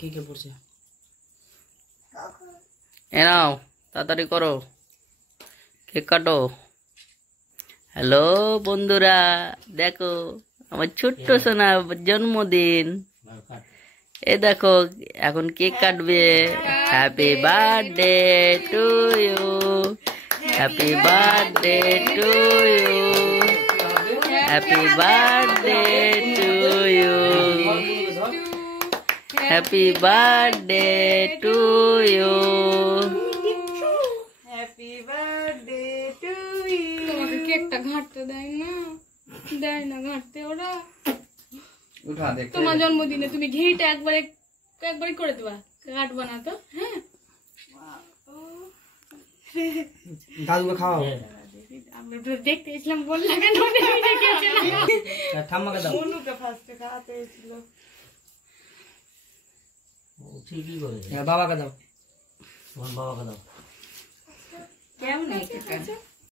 কে কে পড়ছে এ নাও তাড়াতাড়ি করো, কেক কাটো। হ্যালো বন্ধুরা, দেখো আমার ছোট্ট সোনা জন্মদিন। এ দেখো এখন কেক কাটবে। Happy birthday to you, happy birthday to you, happy birthday to you, happy birthday to you, happy birthday to you. তোমাকে কেকটা ঘাঁটতে দেয় না ঘাঁটতে ওরা। তোমার জন্মদিনে তুমি ঘিটা একবারে করে দেবা, কাটবা না তো। হ্যাঁ দাদুকে খাওয়াও। আমরা তো দেখতে এসেছিলাম, বললাম কেন ঠাম্মাকে দাও। অনুকে ফার্স্টে খাওয়াতে এসেছিল। ঠিকই করে বাবাকে দাও। তোমার বাবাকে দাও। কেমন